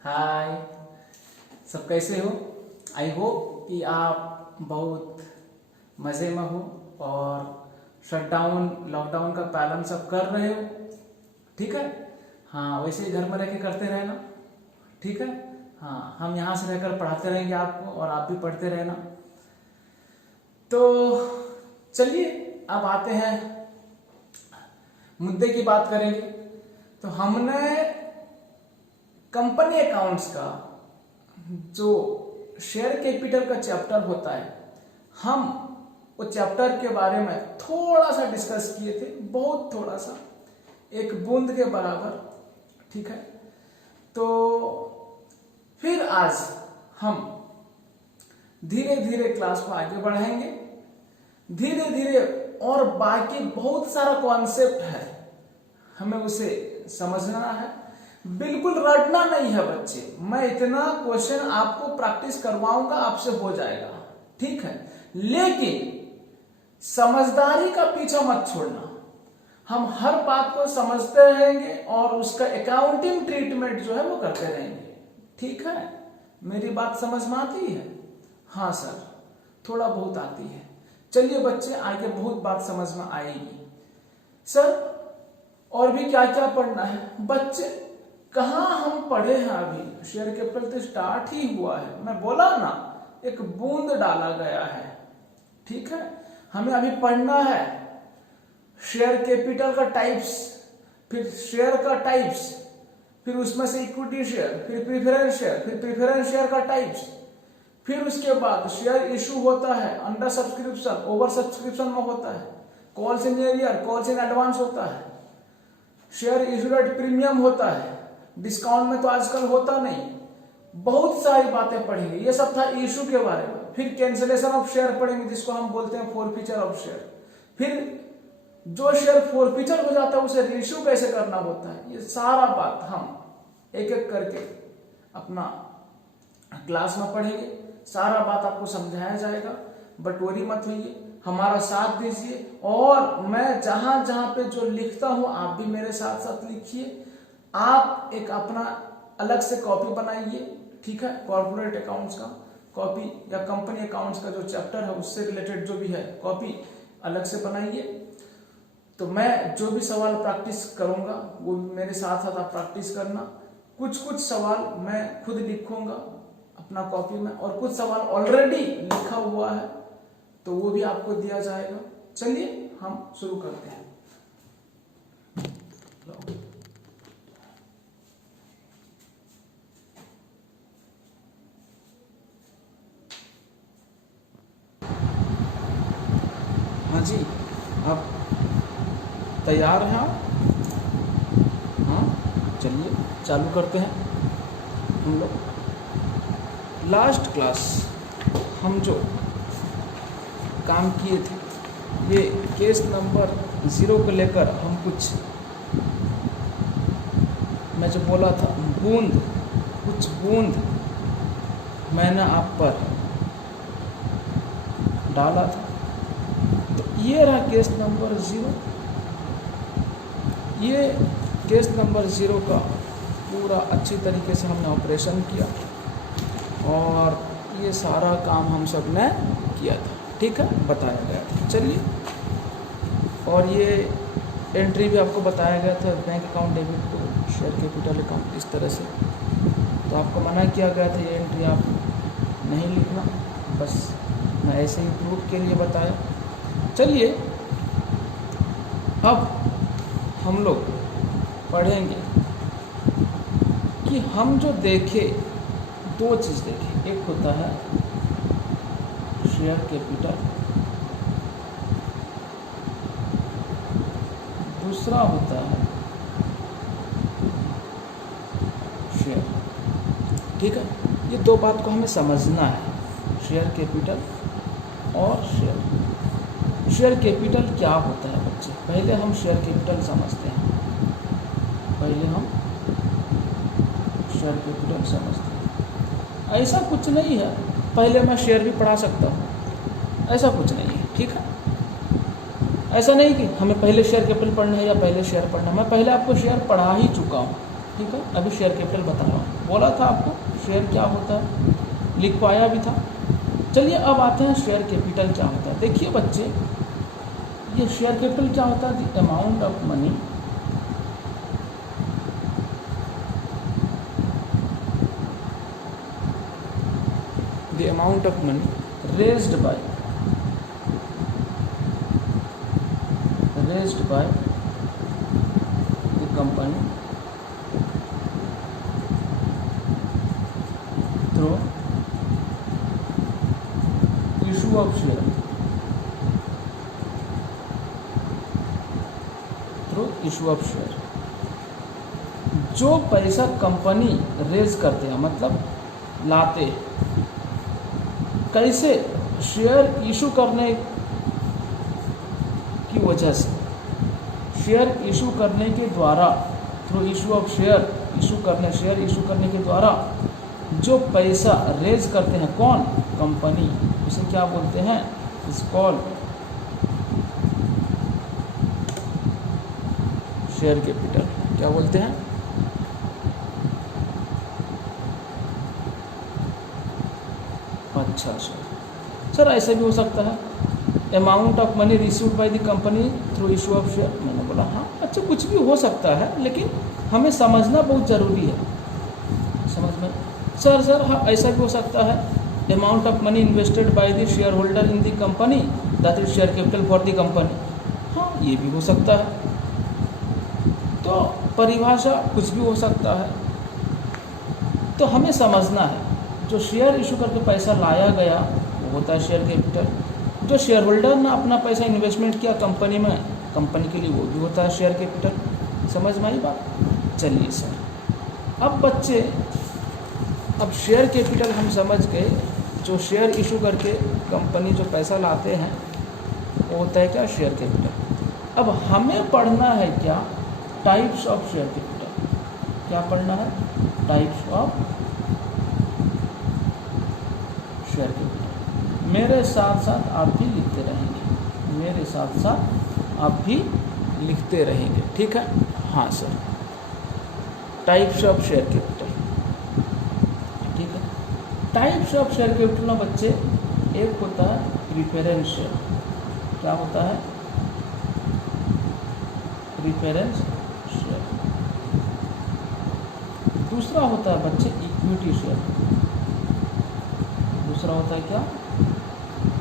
हाय, सब कैसे हो। आई होप कि आप बहुत मज़े में हो और शटडाउन लॉकडाउन का पालन सब कर रहे हो। ठीक है, हाँ वैसे ही घर में रह के करते रहना। ठीक है, हाँ हम यहाँ से रहकर पढ़ाते रहेंगे आपको और आप भी पढ़ते रहना। तो चलिए अब आते हैं मुद्दे की बात करेंगे। तो हमने कंपनी अकाउंट्स का जो शेयर कैपिटल का चैप्टर होता है, हम वो चैप्टर के बारे में थोड़ा सा डिस्कस किए थे, बहुत थोड़ा सा, एक बूंद के बराबर। ठीक है, तो फिर आज हम धीरे धीरे क्लास को आगे बढ़ाएंगे, धीरे धीरे, और बाकी बहुत सारा कॉन्सेप्ट है, हमें उसे समझना है। बिल्कुल रटना नहीं है बच्चे, मैं इतना क्वेश्चन आपको प्रैक्टिस करवाऊंगा, आपसे हो जाएगा। ठीक है, लेकिन समझदारी का पीछा मत छोड़ना। हम हर बात को समझते रहेंगे और उसका अकाउंटिंग ट्रीटमेंट जो है वो करते रहेंगे। ठीक है, मेरी बात समझ में आती है? हाँ सर, थोड़ा बहुत आती है। चलिए बच्चे, आगे बहुत बात समझ में आएगी। सर और भी क्या क्या पढ़ना है? बच्चे कहाँ हम पढ़े हैं अभी, शेयर कैपिटल तो स्टार्ट ही हुआ है। मैं बोला ना, एक बूंद डाला गया है। ठीक है, हमें अभी पढ़ना है शेयर कैपिटल का टाइप्स, फिर शेयर का टाइप्स, फिर उसमें से इक्विटी शेयर, फिर प्रेफरेंस शेयर, फिर प्रेफरेंस शेयर का टाइप्स, फिर उसके बाद शेयर इशू होता है, अंडर सब्सक्रिप्शन, ओवर सब्सक्रिप्शन में होता है, calls in arrear, calls in advance होता है, शेयर इशू एट प्रीमियम होता है, डिस्काउंट में तो आजकल होता नहीं। बहुत सारी बातें पढ़ेंगे, ये सब था इशू के बारे में। फिर कैंसिलेशन ऑफ शेयर पढ़ेंगे, जिसको हम बोलते हैं फोरफीचर ऑफ शेयर। फिर जो शेयर फोरफीचर हो जाता है उसे रीइश्यू कैसे करना होता है, ये सारा बात हम एक एक करके अपना क्लास में पढ़ेंगे। सारा बात आपको समझाया जाएगा, बटोरी मत होइए, हमारा साथ दीजिए। और मैं जहां जहां पे जो लिखता हूं, आप भी मेरे साथ साथ लिखिए। आप एक अपना अलग से कॉपी बनाइए। ठीक है, कॉर्पोरेट अकाउंट्स का कॉपी या कंपनी अकाउंट्स का जो चैप्टर है उससे रिलेटेड जो भी है कॉपी अलग से बनाइए। तो मैं जो भी सवाल प्रैक्टिस करूंगा वो मेरे साथ साथ आप प्रैक्टिस करना। कुछ कुछ सवाल मैं खुद लिखूंगा अपना कॉपी में, और कुछ सवाल ऑलरेडी लिखा हुआ है तो वो भी आपको दिया जाएगा। चलिए हम शुरू करते हैं। हाँ जी, आप तैयार हैं आप? हाँ, चलिए चालू करते हैं। हम लोग लास्ट क्लास हम जो काम किए थे, ये केस नंबर 0 को लेकर हम कुछ, मैं जो बोला था बूंद, कुछ बूंद मैंने आप पर डाला था। तो ये रहा केस नंबर 0। ये केस नंबर 0 का पूरा अच्छी तरीके से हमने ऑपरेशन किया और ये सारा काम हम सब ने किया था। ठीक है, बताया गया था। चलिए, और ये एंट्री भी आपको बताया गया था, bank account debit to share capital account, इस तरह से। तो आपको मना किया गया था ये एंट्री आप नहीं लिखना, बस मैं ऐसे ही प्रूफ के लिए बताया। चलिए अब हम लोग पढ़ेंगे कि हम जो देखे, दो चीज़ देखे। एक होता है शेयर कैपिटल, दूसरा होता है शेयर। ठीक है, ये दो बात को हमें समझना है, शेयर कैपिटल और शेयर। शेयर कैपिटल क्या होता है बच्चे? पहले हम शेयर कैपिटल समझते हैं। पहले हम शेयर कैपिटल समझते हैं। ऐसा कुछ नहीं है, पहले मैं शेयर भी पढ़ा सकता हूँ, ऐसा कुछ नहीं है। ठीक है, ऐसा नहीं कि हमें पहले शेयर कैपिटल पढ़ना है या पहले शेयर पढ़ना है। मैं पहले आपको शेयर पढ़ा ही चुका हूँ। ठीक है, अभी शेयर कैपिटल बता रहा हूँ। बोला था आपको शेयर क्या होता है, लिखवाया भी था। चलिए अब आते हैं शेयर कैपिटल क्या होता है। देखिए बच्चे, ये शेयर कैपिटल क्या होता है, the amount of money raised by the company through issue of share, जो पैसा कंपनी रेज करते हैं, मतलब लाते कैसे, शेयर इशू करने की वजह से, शेयर इशू करने के द्वारा, through issue of share, share issue करने के द्वारा जो पैसा रेज करते हैं, कौन, कंपनी, उसे क्या बोलते हैं, इस कॉल शेयर कैपिटल। क्या बोलते हैं, अच्छा सर ऐसा भी हो सकता है, amount of money received by the company through issue of share. मैंने बोला हाँ अच्छा कुछ भी हो सकता है, लेकिन हमें समझना बहुत ज़रूरी है। समझ में सर हाँ ऐसा भी हो सकता है, amount of money invested by the share holder in the company that is share capital for the company. हाँ ये भी हो सकता है। तो परिभाषा कुछ भी हो सकता है, तो हमें समझना है जो शेयर इशू करके पैसा लाया गया वो होता है शेयर कैपिटल, जो शेयर होल्डर ने अपना पैसा इन्वेस्टमेंट किया कंपनी में, कंपनी के लिए, वो भी होता है शेयर कैपिटल। समझ में आई बात। चलिए सर, अब बच्चे, अब शेयर कैपिटल हम समझ गए, जो शेयर इशू करके कंपनी जो पैसा लाते हैं वो होता है क्या, शेयर कैपिटल। अब हमें पढ़ना है क्या, टाइप्स ऑफ शेयर कैपिटल। क्या पढ़ना है, टाइप्स ऑफ शेयर कैपिटल। मेरे साथ साथ आप भी लिखते रहेंगे, मेरे साथ साथ आप भी लिखते रहेंगे, ठीक है। हाँ sir, types of share capital, ठीक है। टाइप्स ऑफ शेयर कैपिटल में बच्चे, एक होता है प्रीफरेंस शेयर। क्या होता है, प्रीफरेंस शेयर। दूसरा होता है बच्चे इक्विटी शेयर। दूसरा होता है क्या,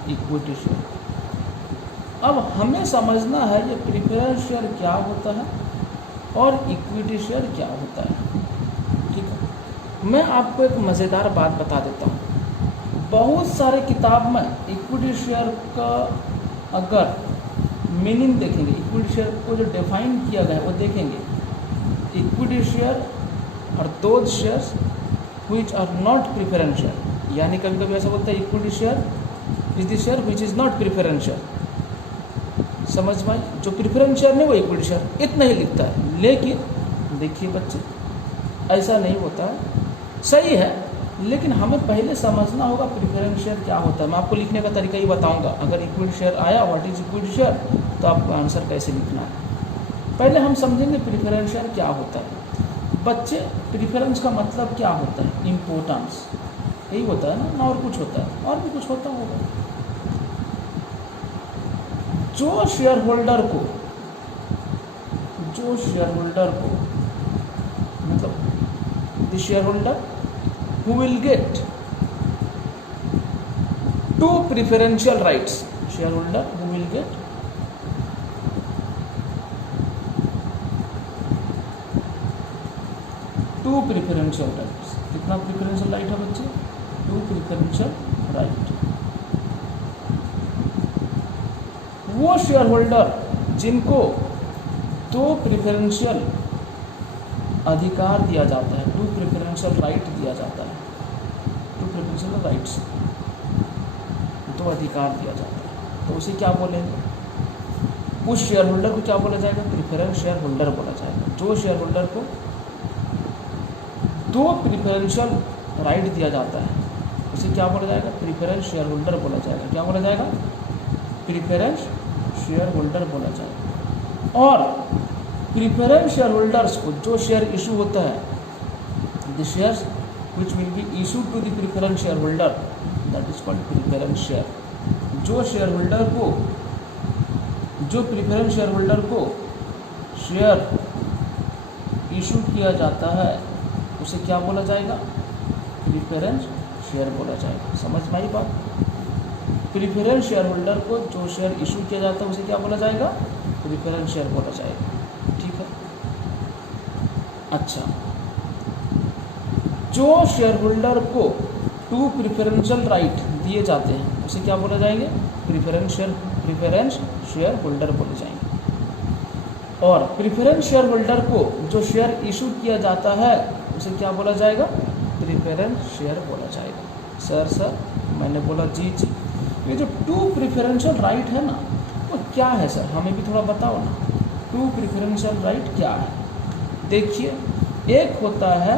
इक्विटी शेयर। अब हमें समझना है ये प्रीफरेंस शेयर क्या होता है और इक्विटी शेयर क्या होता है, ठीक है। मैं आपको एक मज़ेदार बात बता देता हूँ। बहुत सारे किताब में इक्विटी शेयर का अगर मीनिंग देखेंगे, इक्विटी शेयर को जो डिफाइन किया गया है वो देखेंगे, इक्विटी शेयर और those shares which are not preference share. यानी कभी कभी ऐसा बोलता है equity share is the share which is not preference share. समझ में आई, जो प्रीफरेंस शेयर नहीं वो इक्विटी शेयर, इतना ही लिखता है। लेकिन देखिए बच्चे, ऐसा नहीं होता है, सही है, लेकिन हमें पहले समझना होगा प्रीफरेंस शेयर क्या होता है। मैं आपको लिखने का तरीका ही बताऊंगा। अगर इक्विटी शेयर आया, व्हाट इज इक्विटी शेयर, तो आपको आंसर कैसे लिखना है। पहले हम समझेंगे प्रीफरेंस शेयर क्या होता है। बच्चे, प्रीफरेंस का मतलब क्या होता है, इम्पोर्टेंस, यही होता है ना, और कुछ होता है, और भी कुछ होता होगा। जो शेयर होल्डर को मतलब the share holder who will get two preferential rights, shareholder who will get two preferential rights। कितना preferential right है बच्चे, two preferential right। वो शेयर होल्डर जिनको दो प्रिफरेंशियल अधिकार दिया जाता है, टू प्रेफरेंशियल राइट दिया जाता है, टू प्रेफरेंशियल राइट्स, दो अधिकार दिया जाता है, तो उसे क्या बोलेंगे, उस शेयर होल्डर को क्या बोला जाएगा, प्रीफरेंस शेयर होल्डर बोला जाएगा। जो शेयर होल्डर को दो प्रीफरेंशियल राइट दिया जाता है उसे क्या बोला जाएगा, प्रीफरेंस शेयर होल्डर बोला जाएगा। क्या बोला जाएगा, प्रीफरेंस शेयर होल्डर बोला जाएगा। और प्रीफरेंस शेयर होल्डर्स को जो शेयर इशू होता है, the shares which will be issue to the preference share holder that is called preference share. जो शेयर होल्डर को, जो प्रीफरेंस शेयर होल्डर को शेयर इशू किया जाता है उसे क्या बोला जाएगा? प्रीफरेंस शेयर बोला जाएगा। समझ में आई बात? प्रीफरेंस शेयर होल्डर को जो शेयर इशू किया जाता है उसे क्या बोला जाएगा? प्रीफरेंस शेयर बोला जाएगा। ठीक है। अच्छा, जो शेयर होल्डर को 2 प्रिफरेंशियल राइट दिए जाते हैं उसे क्या बोला जाएंगे? प्रीफरेंस शेयर होल्डर बोले जाएंगे। और प्रीफरेंस शेयर होल्डर को जो शेयर इशू किया जाता है उसे क्या बोला जाएगा? प्रीफरेंस शेयर बोला जाएगा। सर मैंने बोला जी। ये जो 2 प्रिफरेंशियल राइट है ना, वो क्या है सर? हमें भी थोड़ा बताओ ना। 2 प्रिफरेंशियल राइट क्या है? देखिए, एक होता है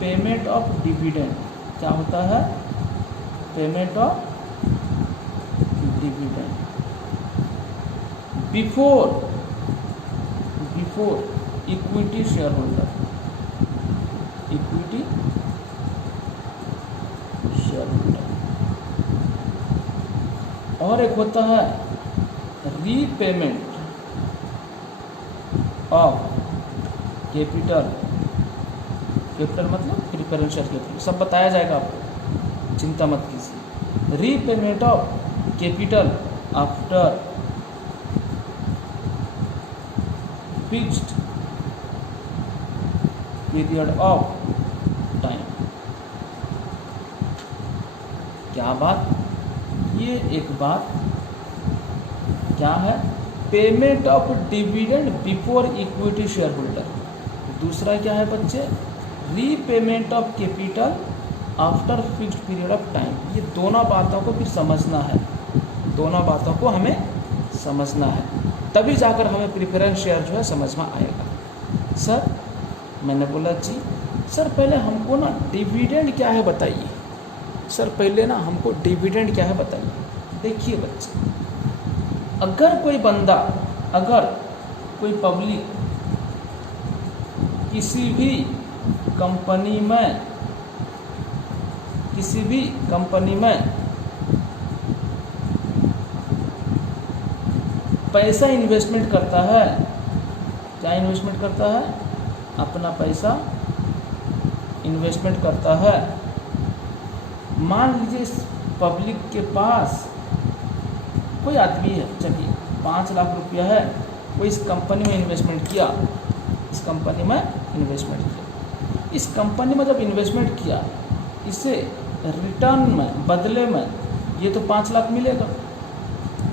पेमेंट ऑफ डिविडेंड। क्या होता है? Payment of dividend before equity share holder, equity share holder. और एक होता है रीपेमेंट ऑफ कैपिटल मतलब प्रीफरेंस शेयर कैपिटल। सब बताया जाएगा आपको, चिंता मत कीजिए। Repayment of capital after fixed period of time. क्या बात? ये एक बात क्या है? Payment of dividend before equity share holder. दूसरा क्या है बच्चे? Repayment of capital after fixed period of time. ये दोनों बातों को फिर समझना है, दोनों बातों को हमें समझना है, तभी जाकर हमें प्रीफरेंस शेयर जो है समझ में आएगा। सर मैंने बोला जी। सर पहले हमको ना डिविडेंड क्या है बताइए। सर पहले ना हमको डिविडेंड क्या है बताइए। देखिए बच्चे, अगर कोई बंदा, अगर कोई पब्लिक किसी भी कंपनी में पैसा इन्वेस्टमेंट करता है, क्या इन्वेस्टमेंट करता है? अपना पैसा इन्वेस्टमेंट करता है। मान लीजिए इस पब्लिक के पास कोई आदमी है, चलिए 5 लाख रुपया है, वो इस कंपनी में इन्वेस्टमेंट किया, इस कंपनी में इन्वेस्टमेंट किया। इस कंपनी में जब इन्वेस्टमेंट किया, इसे रिटर्न में, बदले में ये तो 5 लाख मिलेगा,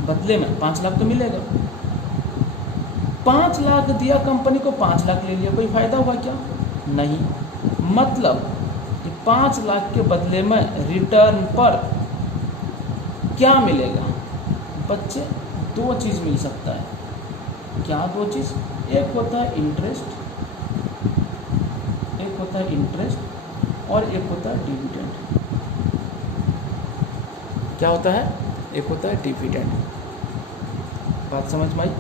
बदले में 5 लाख तो मिलेगा। 5 लाख दिया कंपनी को, 5 लाख ले लिया, कोई फ़ायदा हुआ क्या? नहीं। मतलब कि 5 लाख के बदले में रिटर्न पर क्या मिलेगा बच्चे? 2 चीज़ मिल सकता है। क्या 2 चीज़? एक होता है इंटरेस्ट, एक होता है इंटरेस्ट और एक होता है डिविडेंड। क्या होता है? एक होता है डिविडेंड। बात समझ में आई?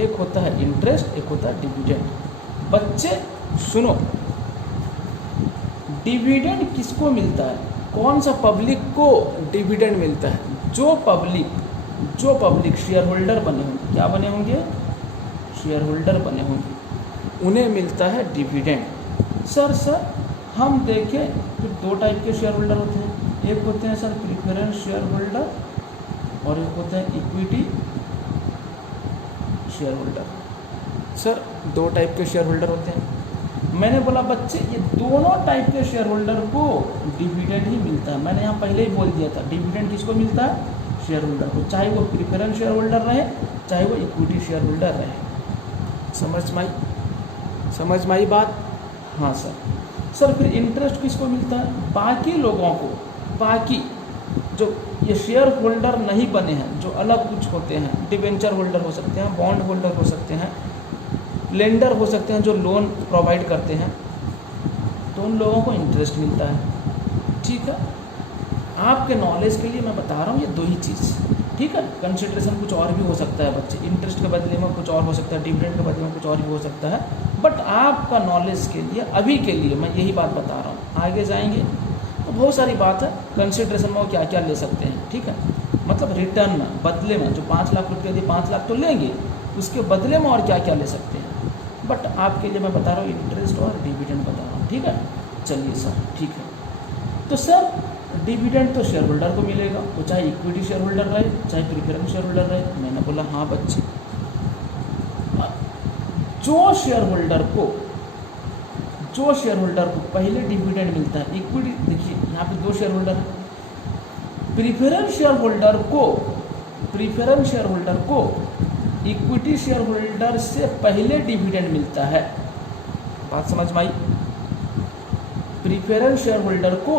एक होता है इंटरेस्ट, एक होता है डिविडेंड। बच्चे सुनो, डिविडेंड किसको मिलता है? कौन सा पब्लिक को डिविडेंड मिलता है? जो पब्लिक शेयर होल्डर बने होंगे। क्या बने होंगे? शेयर होल्डर बने होंगे, उन्हें मिलता है डिविडेंड। सर हम देखें कि 2 टाइप के शेयर होल्डर होते हैं। एक होते हैं सर प्रीफरेंस शेयर होल्डर और एक होता है equity share holder. Sir 2 type के शेयर होल्डर होते हैं। मैंने बोला बच्चे ये दोनों टाइप के शेयर होल्डर को डिविडेंड ही मिलता है। मैंने यहाँ पहले ही बोल दिया था, डिविडेंड किसको मिलता है? शेयर होल्डर को, चाहे वो प्रीफरेंस शेयर होल्डर रहे, चाहे वो इक्विटी शेयर होल्डर रहे। समझ में आई बात? हाँ सर फिर इंटरेस्ट किसको मिलता है? बाकी लोगों को, बाकी जो ये शेयर होल्डर नहीं बने हैं, जो अलग कुछ होते हैं, डिवेंचर होल्डर हो सकते हैं, बॉन्ड होल्डर हो सकते हैं, लेंडर हो सकते हैं जो लोन प्रोवाइड करते हैं, तो उन लोगों को इंटरेस्ट मिलता है। ठीक है, आपके नॉलेज के लिए मैं बता रहा हूँ ये 2 ही चीज़। ठीक है। कंसिडरेशन कुछ और भी हो सकता है बच्चे, इंटरेस्ट के बदले में कुछ और हो सकता है, डिविडेंड के बदले में कुछ और भी हो सकता है, बट आपका नॉलेज के लिए अभी के लिए मैं यही बात बता रहा हूँ। आगे जाएंगे तो बहुत सारी बात है कंसिडरेशन में वो क्या क्या ले सकते हैं, ठीक है। मतलब रिटर्न में, बदले में जो 5 लाख रुपये दिए, 5 लाख तो लेंगे, उसके बदले में और क्या क्या ले सकते हैं, बट आपके लिए मैं बता रहा हूँ इंटरेस्ट और डिविडेंड बता रहा हूँ, ठीक है। चलिए सर, ठीक है। तो सर डिविडेंड तो शेयर होल्डर को मिलेगा, तो चाहे इक्विटी शेयर होल्डर रहे चाहे प्रीफरेंस शेयर होल्डर रहे। मैंने बोला हाँ बच्चे, जो शेयर होल्डर को पहले डिविडेंड मिलता है, इक्विटी, देखिए यहाँ पे 2 शेयर होल्डर है, प्रीफरेंस शेयर होल्डर को इक्विटी शेयर होल्डर से पहले डिविडेंड मिलता है। बात समझ में आई? प्रीफरेंस शेयर होल्डर को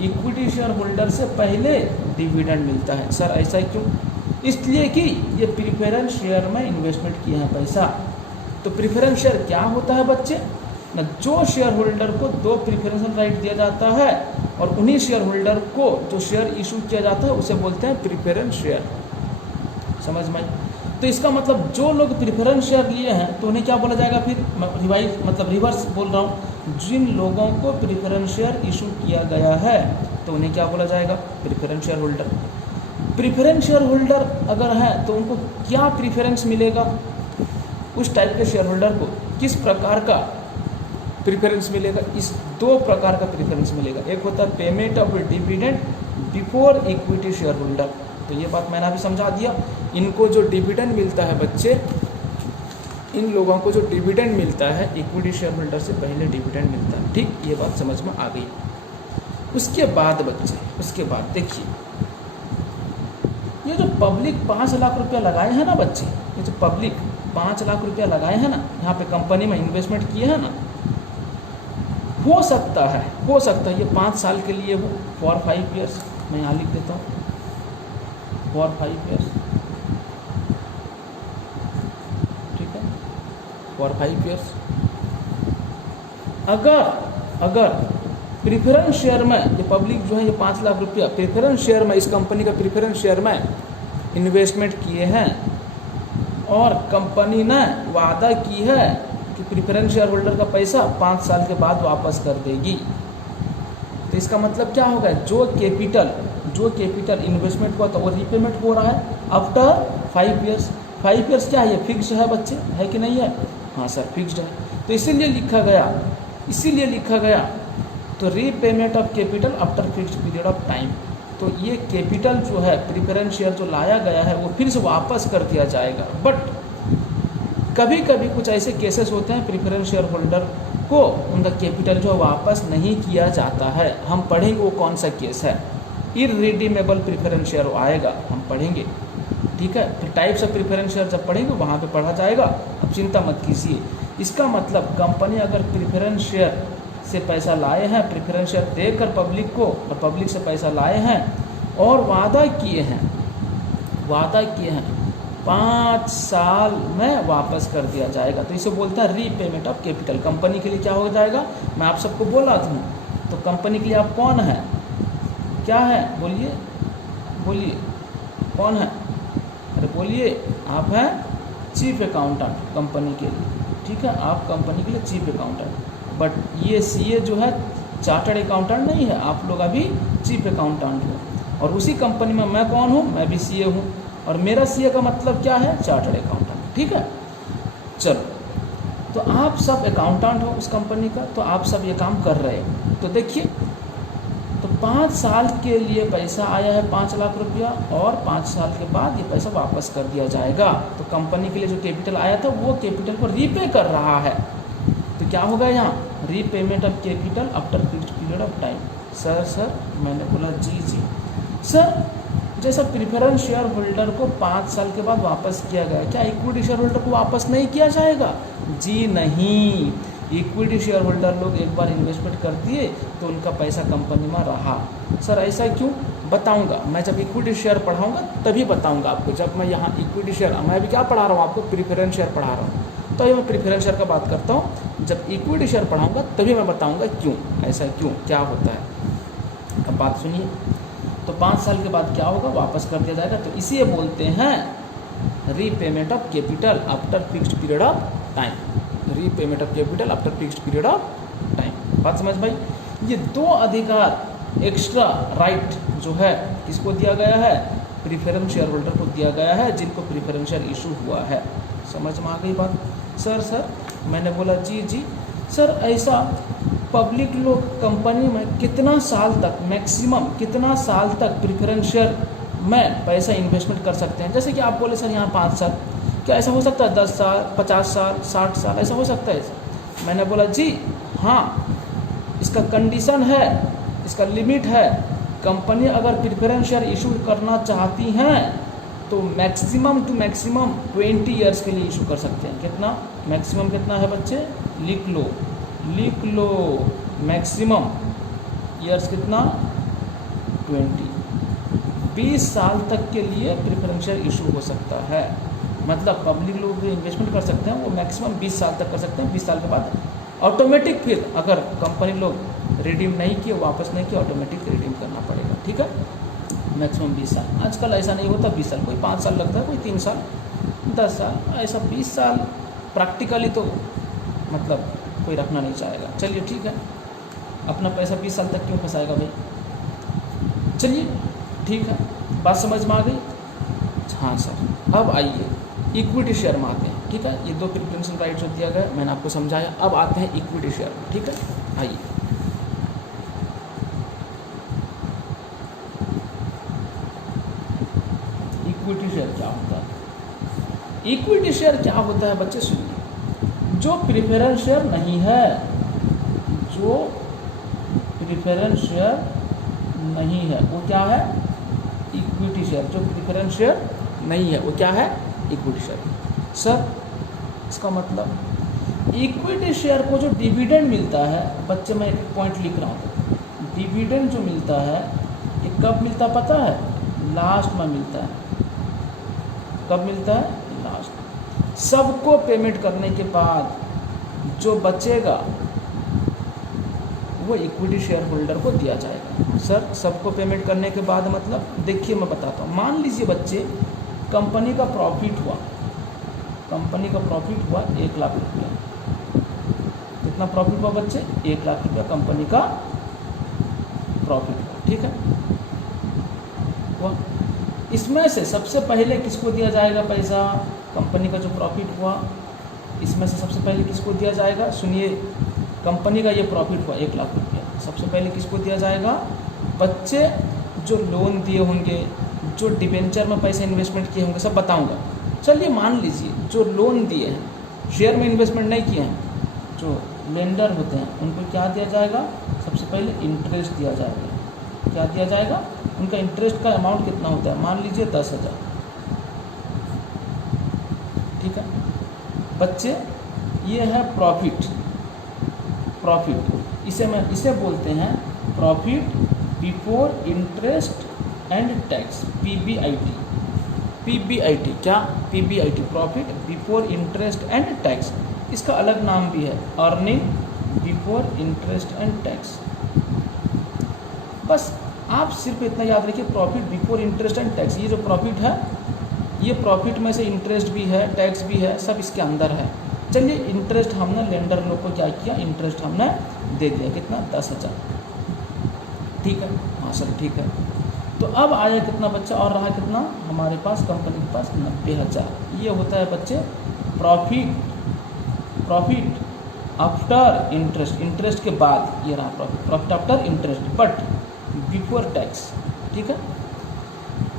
इक्विटी शेयर होल्डर से पहले डिविडेंड मिलता है। सर ऐसा क्यों? इसलिए कि ये प्रीफरेंस शेयर में इन्वेस्टमेंट किया है पैसा। तो प्रीफरेंस शेयर क्या होता है बच्चे ना, जो शेयर होल्डर को 2 प्रीफरेंशियल राइट दिया जाता है और उन्हीं शेयर होल्डर को जो शेयर इशू किया जाता है उसे बोलते हैं प्रीफरेंस शेयर। समझ में? तो इसका मतलब जो लोग प्रीफरेंस शेयर लिए हैं तो उन्हें क्या बोला जाएगा? फिर मैं रिवर्स बोल रहा हूँ, जिन लोगों को प्रीफरेंस शेयर इशू किया गया है तो उन्हें क्या बोला जाएगा? Preference share holder. Preference share holder अगर है तो उनको क्या प्रीफरेंस मिलेगा? उस टाइप के शेयर होल्डर को किस प्रकार का प्रीफरेंस मिलेगा? इस 2 प्रकार का प्रीफरेंस मिलेगा। एक होता है payment of dividend before equity share holder. तो ये बात मैंने अभी समझा दिया। इनको जो डिविडेंड मिलता है बच्चे, इन लोगों को जो डिविडेंड मिलता है इक्विटी शेयर होल्डर से पहले डिविडेंड मिलता है। ठीक, ये बात समझ में आ गई। उसके बाद बच्चे, उसके बाद देखिए, ये जो पब्लिक 5 लाख रुपया लगाए हैं ना बच्चे, ये जो पब्लिक 5 लाख रुपया लगाए हैं ना, यहाँ पे कंपनी में इन्वेस्टमेंट किए हैं ना, हो सकता है ये 5 साल के लिए हो, फॉर 5 ईयर्स। मैं यहाँ लिख देता हूँ फॉर 5 ईयर्स, ठीक है, फॉर 5 ईयर्स। अगर प्रीफरेंस शेयर में ये पब्लिक जो है ये 5 लाख रुपया प्रीफरेंस शेयर में, इस कंपनी का प्रीफरेंस शेयर में इन्वेस्टमेंट किए हैं और कंपनी ने वादा की है कि प्रीफरेंस शेयर होल्डर का पैसा 5 साल के बाद वापस कर देगी, तो इसका मतलब क्या होगा? जो कैपिटल इन्वेस्टमेंट हुआ था वो रीपेमेंट हो रहा है आफ्टर 5 ईयर्स। 5 ईयर्स क्या है? ये फिक्स्ड है बच्चे, है कि नहीं है? हाँ सर, फिक्स्ड है। तो इसीलिए लिखा गया तो repayment of capital after fixed period of time. तो ये कैपिटल जो है प्रीफरेंस शेयर जो लाया गया है वो फिर से वापस कर दिया जाएगा। बट कभी कभी कुछ ऐसे केसेस होते हैं प्रीफरेंस शेयर होल्डर को उनका कैपिटल जो वापस नहीं किया जाता है। हम पढ़ेंगे वो कौन सा केस है, इररिडीमेबल प्रीफरेंस शेयर आएगा, हम पढ़ेंगे, ठीक है। फिर टाइप्स ऑफ प्रीफरेंस शेयर जब पढ़ेंगे वहाँ पे पढ़ा जाएगा, अब चिंता मत कीजिए। इसका मतलब कंपनी अगर प्रीफरेंस शेयर से पैसा लाए हैं, प्रीफरेंस शेयर देकर पब्लिक को और पब्लिक से पैसा लाए हैं और वादा किए हैं 5 साल में वापस कर दिया जाएगा, तो इसे बोलता है रीपेमेंट ऑफ कैपिटल। कंपनी के लिए क्या हो जाएगा? मैं आप सबको बोला था, तो कंपनी के लिए आप कौन है, क्या है? बोलिए कौन है? अरे बोलिए, आप हैं चीफ अकाउंटेंट कंपनी के लिए, ठीक है, आप कंपनी के लिए चीफ अकाउंटेंट। बट ये सीए जो है चार्टर्ड अकाउंटेंट नहीं है, आप लोग अभी चीफ अकाउंटेंट हो। और उसी कंपनी में मैं कौन हूँ? मैं भी सीए हूँ, और मेरा सीए का मतलब क्या है? चार्टर्ड अकाउंटेंट, ठीक है। चलो, तो आप सब अकाउंटेंट हो उस कंपनी का, तो आप सब ये काम कर रहे हो। तो देखिए, तो 5 साल के लिए पैसा आया है 5 लाख रुपया, और 5 साल के बाद ये पैसा वापस कर दिया जाएगा। तो कंपनी के लिए जो कैपिटल आया था वो कैपिटल को रीपे कर रहा है। तो क्या होगा यहाँ? Repayment of capital after fixed period of time. Sir मैंने बोला जी सर, जैसा प्रीफरेंस शेयर होल्डर को 5 साल के बाद वापस किया गया, क्या इक्विटी शेयर होल्डर को वापस नहीं किया जाएगा? जी नहीं, इक्विटी शेयर होल्डर लोग एक बार इन्वेस्टमेंट कर दिए तो उनका पैसा कंपनी में रहा। सर ऐसा क्यों? बताऊंगा, मैं जब इक्विटी शेयर पढ़ाऊंगा तभी बताऊंगा आपको। जब मैं यहाँ इक्विटी शेयर, मैं अभी क्या पढ़ा रहा हूँ आपको? प्रीफरेंस शेयर पढ़ा रहा हूँ, तो ये मैं प्रीफरेंस शेयर का बात करता हूँ। जब इक्विटी शेयर पढ़ाऊंगा तभी मैं बताऊंगा क्यों, ऐसा क्यों, क्या होता है। अब बात सुनिए, तो तो 5 साल के बाद क्या होगा, वापस कर दिया जाएगा। तो इसे बोलते हैं repayment of capital after fixed period of time. Repayment of capital after fixed period of time. बात समझ भाई। ये 2 अधिकार एक्स्ट्रा राइट जो है किसको दिया गया है, प्रीफरेंस शेयर होल्डर को दिया गया है, जिनको प्रीफरेंस शेयर इशू हुआ है। समझ में आ गई बात। सर मैंने बोला जी सर, ऐसा पब्लिक लोग कंपनी में कितना साल तक, मैक्सिमम कितना साल तक प्रीफरेंस शेयर में पैसा इन्वेस्टमेंट कर सकते हैं? जैसे कि आप बोले सर यहाँ 5 साल, क्या ऐसा हो सकता है 10 साल, 50 साल, 60 साल, ऐसा हो सकता है? मैंने बोला जी हाँ, इसका कंडीशन है, इसका लिमिट है। कंपनी अगर प्रीफरेंस शेयर इशू करना चाहती हैं तो मैक्सिमम टू मैक्सिमम 20 ईयर्स के लिए इशू कर सकते हैं। कितना मैक्सिमम कितना है बच्चे, लिख लो मैक्सिमम ईयर्स कितना, 20 साल तक के लिए प्रीफरेंस शेयर इशू हो सकता है। मतलब पब्लिक लोग जो इन्वेस्टमेंट कर सकते हैं वो मैक्सिमम 20 साल तक कर सकते हैं। 20 साल के बाद ऑटोमेटिक, फिर अगर कंपनी लोग रिडीम नहीं किए, वापस नहीं किए, ऑटोमेटिक रिडीम करना पड़ेगा। ठीक है, मैक्सिमम 20 साल। आजकल ऐसा नहीं होता 20 साल, कोई 5 साल लगता है, कोई 3 साल, 10 साल, ऐसा 20 साल प्रैक्टिकली तो मतलब कोई रखना नहीं चाहेगा। चलिए ठीक है, अपना पैसा 20 साल तक क्यों फंसाएगा भाई। चलिए ठीक है, बात समझ में आ गई। हाँ सर, अब आइए इक्विटी शेयर में आते हैं। ठीक है, ये 2 प्रिफरेंशियल राइट्स जो दिया गया मैंने आपको समझाया। अब आते हैं इक्विटी शेयर में। ठीक है, आइए। इक्विटी शेयर क्या होता है? इक्विटी शेयर क्या होता है बच्चे, सुनिए। जो प्रिफरेंस शेयर नहीं है, जो प्रिफरेंस शेयर नहीं है वो क्या है, इक्विटी शेयर। जो प्रिफरेंस शेयर नहीं है वो क्या है, इक्विटी शेयर। सर इसका मतलब इक्विटी शेयर को जो डिविडेंड मिलता है, बच्चे मैं एक पॉइंट लिख रहा हूँ। डिविडेंड जो मिलता है ये कब मिलता पता है, लास्ट में मिलता है। कब मिलता है, लास्ट। सबको पेमेंट करने के बाद जो बचेगा वो इक्विटी शेयर होल्डर को दिया जाएगा। सर सबको पेमेंट करने के बाद मतलब, देखिए मैं बताता हूँ। मान लीजिए बच्चे कंपनी का प्रॉफिट हुआ, कंपनी का प्रॉफिट हुआ 1 लाख रुपया। कितना प्रॉफिट हुआ बच्चे, 1 लाख रुपया कंपनी का प्रॉफिट हुआ। ठीक है, हुआ। इसमें से सबसे पहले किसको दिया जाएगा पैसा, कंपनी का जो प्रॉफिट हुआ इसमें से सबसे पहले किसको दिया जाएगा, सुनिए। कंपनी का ये प्रॉफिट हुआ 1 लाख रुपया, सबसे पहले किसको दिया जाएगा, बच्चे जो लोन दिए होंगे, जो डिबेंचर में पैसे इन्वेस्टमेंट किए होंगे, सब बताऊंगा। चलिए मान लीजिए जो लोन दिए हैं, शेयर में इन्वेस्टमेंट नहीं किए हैं, जो लेंडर होते हैं उनको क्या दिया जाएगा, सबसे पहले इंटरेस्ट दिया जाएगा। क्या दिया जाएगा, उनका इंटरेस्ट का अमाउंट कितना होता है, मान लीजिए 10,000। ठीक है बच्चे, ये है प्रॉफिट। इसे बोलते हैं profit before interest and tax, PBIT. PBIT क्या, PBIT, profit before interest and tax. इसका अलग नाम भी है, earning before interest and tax. बस आप सिर्फ इतना याद रखिए, profit before interest and tax. ये जो प्रॉफिट है, ये प्रॉफिट में से इंटरेस्ट भी है, टैक्स भी है, सब इसके अंदर है। चलिए इंटरेस्ट हमने लेंडर लोग को क्या किया, इंटरेस्ट हमने दे दिया, कितना, 10,000। ठीक है, हाँ सर ठीक है। तो अब आया कितना बच्चा, और रहा कितना हमारे पास, कंपनी के पास 90,000। ये होता है बच्चे प्रॉफिट आफ्टर इंटरेस्ट, इंटरेस्ट के बाद ये रहा profit after interest but before tax. ठीक है,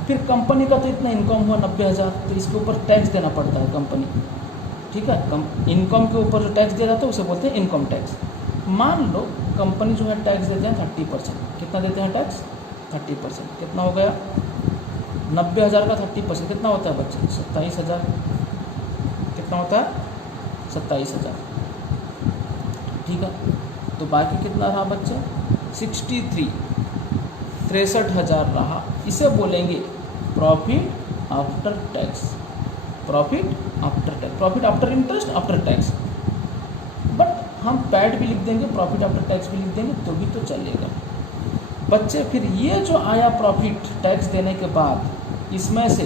फिर कंपनी का तो इतना इनकम हुआ 90,000, तो इसके ऊपर टैक्स देना पड़ता है कंपनी। ठीक है, इनकम के ऊपर जो टैक्स दिया जाता है उसे बोलते हैं इनकम टैक्स। मान लो कंपनी जो है टैक्स देते हैं 30%। कितना देते हैं टैक्स, 30%। कितना हो गया, 90,000 का 30% कितना होता है बच्चे, 27,000। कितना होता है, 27,000। ठीक है, तो बाकी कितना रहा बच्चे, 63,000 रहा। इसे बोलेंगे profit after tax, profit after tax, profit after interest after tax. But हम पैड भी लिख देंगे, प्रॉफिट आफ्टर टैक्स भी लिख देंगे तो भी तो चलेगा। बच्चे फिर ये जो आया प्रॉफिट टैक्स देने के बाद इसमें से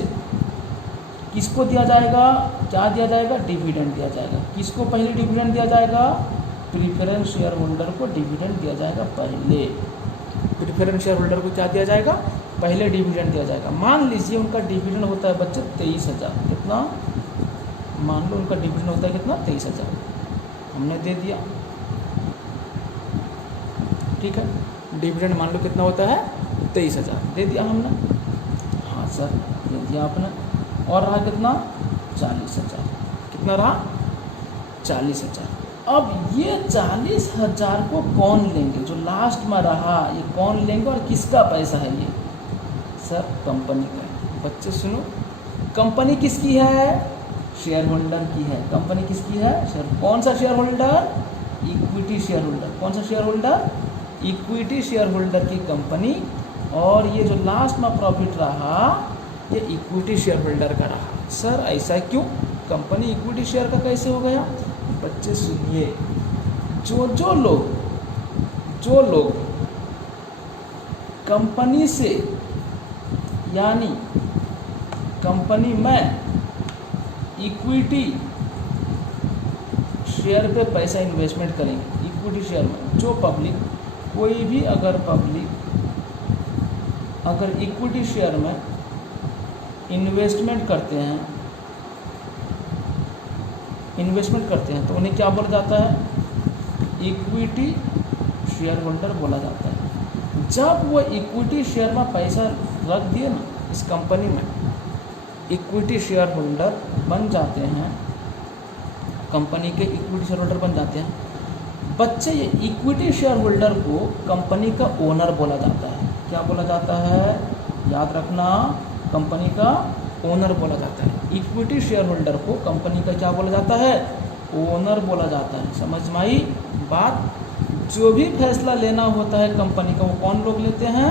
किसको दिया जाएगा, क्या दिया जाएगा, डिविडेंड दिया जाएगा। किसको पहले डिविडेंड दिया जाएगा, प्रीफरेंस शेयर होल्डर को डिविडेंड दिया जाएगा पहले। प्रीफरेंस शेयर होल्डर को क्या दिया जाएगा, पहले डिविडेंड दिया जाएगा। मान लीजिए उनका डिविडेंड होता है बच्चे 23,000, कितना, मान लो उनका डिविडेंड होता है कितना, 23,000, हमने दे दिया, ठीक है। डिविडेंड मान लो कितना होता है, 23,000 दे दिया हमने, हाँ सर दे दिया आपने। और रहा कितना, 40,000, कितना रहा, 40,000। अब ये 40,000 को कौन लेंगे, जो लास्ट में रहा ये कौन लेंगे और किसका पैसा है ये, सर कंपनी का है। बच्चे सुनो, कंपनी किसकी है, शेयर होल्डर की है। कंपनी किसकी है, कौन सा share holder, equity share holder. कौन सा share holder, equity share holder की कंपनी। और ये जो लास्ट में प्रॉफिट रहा ये इक्विटी शेयर होल्डर का रहा। सर ऐसा क्यों, कंपनी इक्विटी शेयर का कैसे हो गया। बच्चे सुनिए, जो लोग कंपनी से, यानी कंपनी में इक्विटी शेयर पे पैसा इन्वेस्टमेंट करेंगे, इक्विटी शेयर में जो पब्लिक, कोई भी अगर पब्लिक अगर इक्विटी शेयर में इन्वेस्टमेंट करते हैं तो उन्हें क्या बोला जाता है, इक्विटी शेयर होल्डर बोला जाता है। जब वो इक्विटी शेयर में पैसा रख दिए ना इस कंपनी में, इक्विटी शेयर होल्डर बन जाते हैं, कंपनी के इक्विटी शेयर होल्डर बन जाते हैं। बच्चे ये इक्विटी शेयर होल्डर को कंपनी का ओनर बोला जाता है। क्या बोला जाता है, याद रखना, कंपनी का ओनर बोला जाता है। इक्विटी शेयर होल्डर को कंपनी का क्या बोला जाता है, ओनर बोला जाता है। समझ में आई बात। जो भी फैसला लेना होता है कंपनी का वो कौन लोग लेते हैं,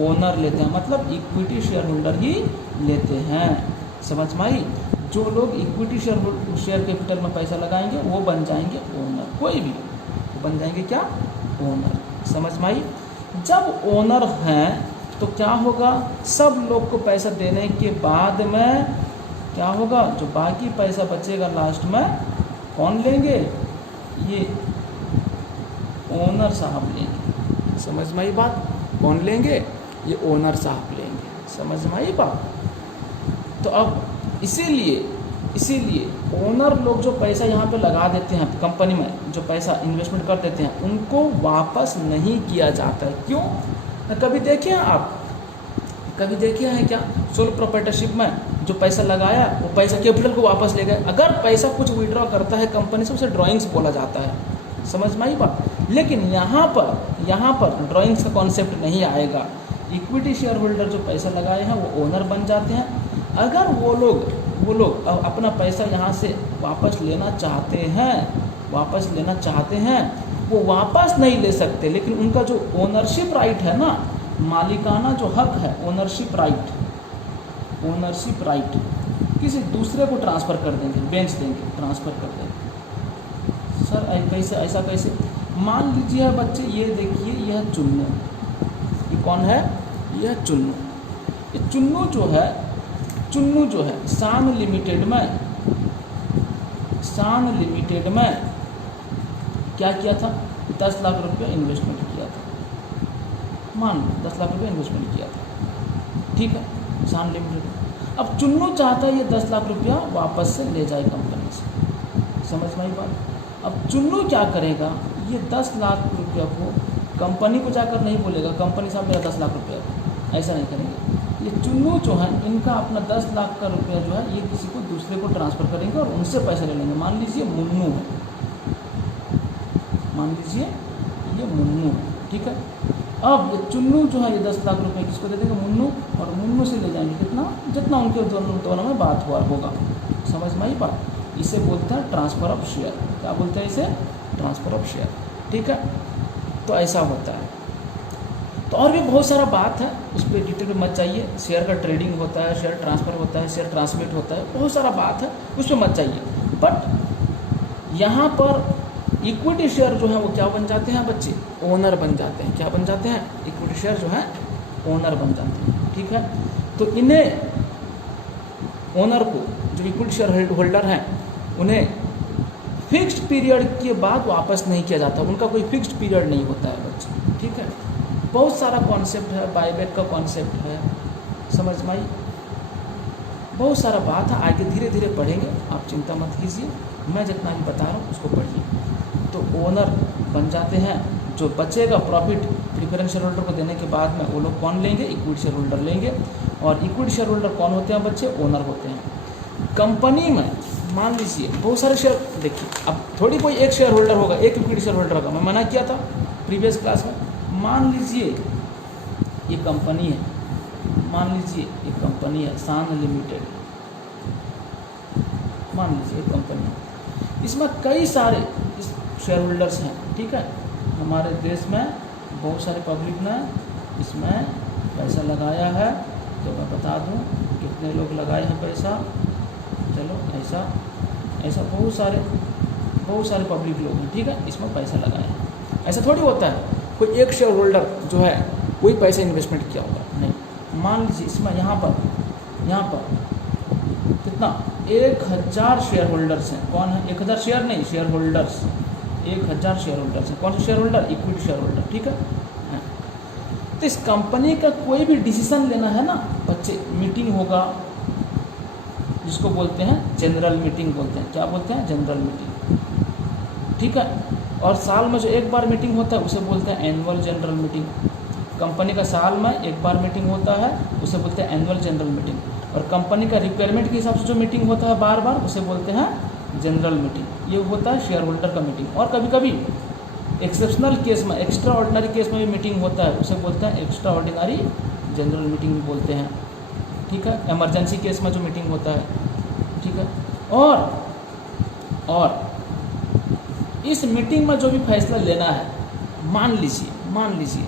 ओनर लेते हैं, मतलब इक्विटी शेयर होल्डर ही लेते हैं। समझ में आई। जो लोग इक्विटी शेयर कैपिटल में पैसा लगाएंगे वो बन जाएंगे ओनर, कोई भी बन जाएंगे क्या, ओनर। समझ में आई। जब ओनर हैं तो क्या होगा, सब लोग को पैसा देने के बाद में क्या होगा, जो बाकी पैसा बचेगा लास्ट में कौन लेंगे, ये ओनर साहब लेंगे। समझ में आई बात, कौन लेंगे, ये ओनर साहब लेंगे। समझ में आई बात। तो अब इसीलिए ओनर लोग जो पैसा यहाँ पे लगा देते हैं कंपनी में, जो पैसा इन्वेस्टमेंट कर देते हैं, उनको वापस नहीं किया जाता है। क्यों, कभी देखिए आप, कभी देखिए हैं क्या, सोल प्रोप्राइटरशिप में जो पैसा लगाया वो पैसा कैपिटल को वापस ले गए। अगर पैसा कुछ विड्रॉ करता है कंपनी से उसे ड्राइंग्स बोला जाता है। समझ में आई बात। लेकिन यहाँ पर ड्राइंग्स का कॉन्सेप्ट नहीं आएगा। इक्विटी शेयर होल्डर जो पैसा लगाए हैं वो ओनर बन जाते हैं। अगर वो लोग अपना पैसा यहाँ से वापस लेना चाहते हैं, वो वापस नहीं ले सकते, लेकिन उनका जो ओनरशिप राइट है ना, मालिकाना जो हक है, ओनरशिप राइट किसी दूसरे को ट्रांसफ़र कर देंगे, बेच देंगे, ट्रांसफ़र कर देंगे। सर कैसे, ऐसा कैसे, मान लीजिए बच्चे ये देखिए, यह चुन्नू, ये कौन है, यह चुन्नू। ये चुन्नू जो है शान लिमिटेड में क्या किया था, 10 लाख रुपया इन्वेस्टमेंट किया था। मान लो 10 लाख रुपया इन्वेस्टमेंट किया था, ठीक है, शान लिमिटेड। अब चुन्नू चाहता है ये 10 लाख रुपया वापस से ले जाए कंपनी से। समझ में आई बात। अब चुन्नू क्या करेगा, ये 10 लाख रुपया को कंपनी को जाकर नहीं बोलेगा कंपनी साहब मेरा 10 लाख रुपया, ऐसा नहीं करेंगे। ये चुन्नू जो है इनका अपना 10 लाख का रुपया जो है ये किसी को दूसरे को ट्रांसफ़र करेंगे और उनसे पैसा ले लेंगे। मान लीजिए मुन्नू है, ये मुन्नू है, ठीक है। अब ये चुन्नू जो है ये 10 लाख रुपए किसको दे देंगे, मुन्नू, और मुन्नू से ले जाएंगे कितना, जितना उनके दोनों में बात हुआ होगा। समझ में आई बात। इसे बोलते हैं ट्रांसफ़र ऑफ शेयर। क्या बोलते हैं इसे, ट्रांसफ़र ऑफ शेयर, ठीक है। तो ऐसा होता है। तो और भी बहुत सारा बात है, उस पर डिटेल में मत चाहिए। शेयर का ट्रेडिंग होता है, शेयर ट्रांसफ़र होता है, शेयर ट्रांसमिट होता है, बहुत सारा बात है, उस पर मत चाहिए। बट यहाँ पर इक्विटी शेयर जो है वो क्या बन जाते हैं बच्चे, ओनर बन जाते हैं। क्या बन जाते हैं, इक्विटी शेयर जो है ओनर बन जाते हैं। ठीक है, तो इन्हें ओनर को, जो इक्विटी शेयर होल्डर हैं, उन्हें फिक्स्ड पीरियड के बाद वापस नहीं किया जाता, उनका कोई फिक्स्ड पीरियड नहीं होता है बच्चे। ठीक है, बहुत सारा कॉन्सेप्ट है, बायबैक का कॉन्सेप्ट है, समझ में आई, बहुत सारा बात है, आगे धीरे धीरे पढ़ेंगे, आप चिंता मत कीजिए, मैं जितना भी बता रहा हूँ उसको पढ़िए। तो ओनर बन जाते हैं, जो बचेगा प्रॉफिट प्रेफरेंस शेयर होल्डर को देने के बाद में वो लोग कौन लेंगे, इक्विटी शेयर होल्डर लेंगे। और इक्विटी शेयर होल्डर कौन होते हैं बच्चे, ओनर होते हैं। कंपनी में मान लीजिए बहुत सारे शेयर, देखिए अब थोड़ी कोई एक शेयर होल्डर होगा, एक इक्विटी शेयर होल्डर होगा, मैं मना किया था प्रीवियस क्लास में। मान लीजिए ये कंपनी है, मान लीजिए ये कंपनी है शान लिमिटेड, मान लीजिए एक कंपनी है, इसमें कई सारे शेयर होल्डर्स हैं। ठीक है, हमारे देश में बहुत सारे पब्लिक ने इसमें पैसा लगाया है, तो मैं बता दूं कितने लोग लगाए हैं पैसा। चलो ऐसा बहुत सारे पब्लिक लोग हैं, ठीक है, इसमें पैसा लगाए हैं। ऐसा थोड़ी होता है कोई एक शेयर होल्डर जो है कोई पैसा इन्वेस्टमेंट किया होगा, नहीं। मान लीजिए इसमें यहाँ पर कितना 1000 शेयर होल्डर्स हैं। कौन है, 1000 शेयर नहीं, शेयर होल्डर्स 1000 शेयर होल्डर्स हैं। कौन से share holder, equity share holder. ठीक है, तो इस कंपनी का कोई भी डिसीजन लेना है ना बच्चे, मीटिंग होगा, जिसको बोलते हैं जनरल मीटिंग बोलते हैं। क्या बोलते हैं, जनरल मीटिंग। ठीक है, और साल में जो एक बार मीटिंग होता है उसे बोलते हैं एनुअल जनरल मीटिंग। कंपनी का साल में एक बार मीटिंग होता है उसे बोलते हैं एनुअल जनरल मीटिंग। और कंपनी का रिक्वायरमेंट के हिसाब से जो मीटिंग होता है बार बार, उसे बोलते हैं जनरल मीटिंग। ये होता है शेयर होल्डर का मीटिंग। और कभी कभी एक्सेप्शनल केस में, एक्स्ट्रा ऑर्डिनरी केस में भी मीटिंग होता है, उसे बोलते हैं एक्स्ट्रा ऑर्डिनरी जनरल मीटिंग भी बोलते हैं। ठीक है, इमरजेंसी केस में जो मीटिंग होता है। ठीक है, और इस मीटिंग में जो भी फैसला लेना है, मान लीजिए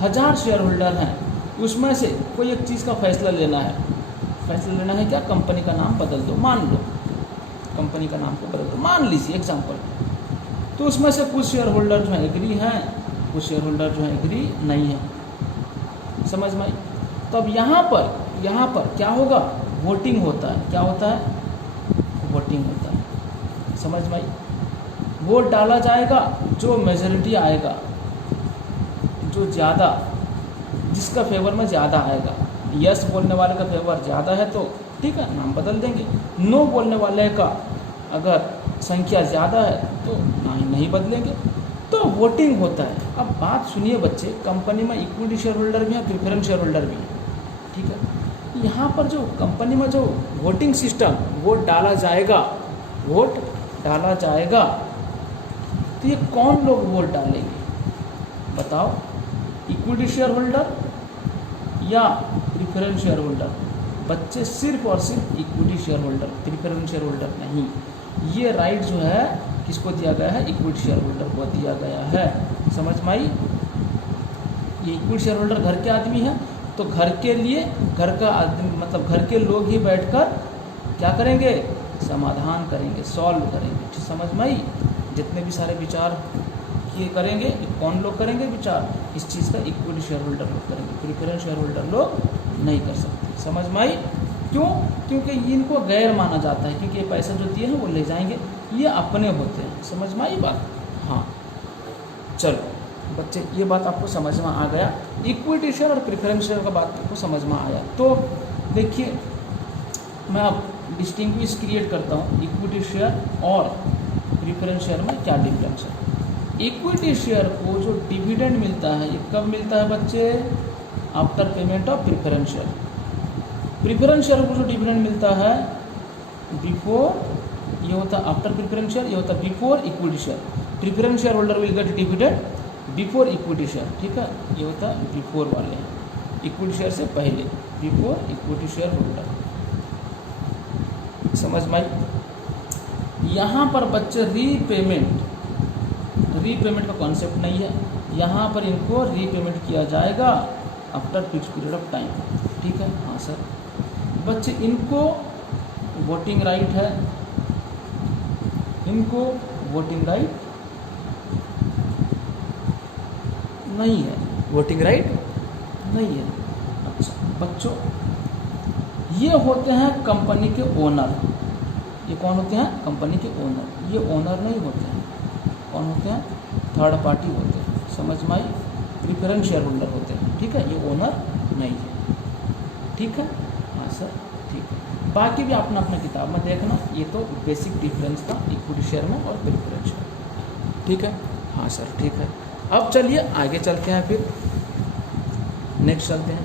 1000 शेयर होल्डर हैं, उसमें से कोई एक चीज़ का फैसला लेना है क्या, कंपनी का नाम बदल दो, मान लो कंपनी का नाम को बदल दो, मान लीजिए एग्जाम्पल। तो उसमें से कुछ शेयर होल्डर जो है एग्री हैं, कुछ शेयर होल्डर जो है एग्री नहीं है, समझ में आई। तब यहाँ पर क्या होगा, वोटिंग होता है। क्या होता है, वोटिंग होता है, समझ में आई। वोट डाला जाएगा, जो मेजॉरिटी आएगा, जो ज़्यादा, जिसका फेवर में ज़्यादा आएगा, यस बोलने वाले का फेवर ज़्यादा है तो ठीक है नाम बदल देंगे, नो बोलने वाले का अगर संख्या ज़्यादा है तो नहीं बदलेंगे। तो वोटिंग होता है। अब बात सुनिए बच्चे, कंपनी में इक्विटी शेयर होल्डर भी है, प्रेफरेंस शेयर होल्डर भी है। ठीक है, यहाँ पर जो कंपनी में जो वोटिंग सिस्टम, वोट डाला जाएगा, तो ये कौन लोग वोट डालेंगे बताओ, इक्विटी शेयर होल्डर या प्रेफरेंस शेयर होल्डर? बच्चे सिर्फ और सिर्फ equity share holder, preference share holder नहीं। ये राइट जो है किसको दिया गया है, इक्विटी शेयर होल्डर को दिया गया है, समझ में आई। ये इक्विटी शेयर होल्डर घर के आदमी है, तो घर के लिए घर का आदमी मतलब घर के लोग ही बैठकर क्या करेंगे, समाधान करेंगे, सॉल्व करेंगे, समझ में आई। जितने भी सारे विचार ये करेंगे, कौन लोग करेंगे विचार, इस चीज़ का इक्विटी शेयर होल्डर लोग करेंगे, प्रेफरेंस शेयर होल्डर लोग नहीं कर सकते, समझ में आई। क्यों, क्योंकि इनको गैर माना जाता है, क्योंकि ये पैसा जो दिए हैं वो ले जाएंगे, ये अपने होते हैं, समझ में आई बात। हाँ चलो बच्चे, ये बात आपको समझ में आ गया, इक्विटी शेयर और प्रेफरेंस शेयर का बात आपको समझ में आया। तो देखिए मैं अब डिस्टिंग्विश क्रिएट करता हूँ, इक्विटी शेयर और प्रेफरेंस शेयर में क्या डिफरेंस है। इक्विटी शेयर को जो डिविडेंड मिलता है, ये कब मिलता है बच्चे, after payment of preference share. Preference share को जो डिविडेंड मिलता है बिफोर, ये होता है आफ्टर प्रेफरेंस शेयर, ये होता है before equity share. Preference share holder will get dividend before equity share, ठीक है, ये होता है बिफोर वाले हैं, इक्विटी शेयर से पहले, बिफोर इक्विटी शेयर होल्डर, समझ में आई। यहाँ पर बच्चे रीपेमेंट का कॉन्सेप्ट नहीं है, यहाँ पर इनको रीपेमेंट किया जाएगा after fix period of time, ठीक है। हाँ सर, बच्चे इनको वोटिंग राइट है, इनको वोटिंग राइट नहीं है, वोटिंग राइट नहीं है। अच्छा बच्चों, ये होते हैं कंपनी के ओनर। ये कौन होते हैं? कंपनी के ओनर। ये ओनर नहीं होते हैं, कौन होते हैं? थर्ड पार्टी होते हैं। समझ में आई? प्रिफरेंस शेयर होल्डर होते हैं, ठीक है, ये ओनर नहीं है, ठीक है। हाँ सर ठीक है, बाकी भी अपना अपना किताब में देखना। ये तो बेसिक डिफरेंस था इक्विटी शेयर में और प्रिफरेंस शेयर, ठीक है। हाँ सर ठीक है। अब चलिए आगे चलते हैं, फिर नेक्स्ट चलते हैं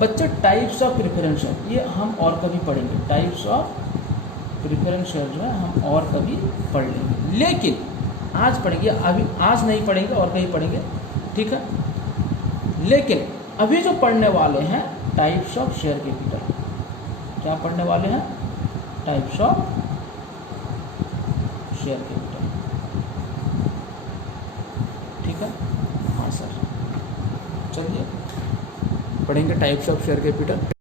बच्चे। टाइप्स ऑफ प्रिफरेंस शेयर, ये हम और कभी पढ़ेंगे। टाइप्स ऑफ प्रिफरेंस शेयर जो है हम और कभी पढ़ लेंगे, लेकिन आज पढ़ेंगे, अभी आज नहीं पढ़ेंगे और कहीं पढ़ेंगे, ठीक है। लेकिन अभी जो पढ़ने वाले हैं टाइप्स ऑफ शेयर कैपिटल, क्या पढ़ने वाले हैं? टाइप्स ऑफ शेयर कैपिटल, ठीक है। हाँ सर चलिए पढ़ेंगे टाइप्स ऑफ शेयर कैपिटल।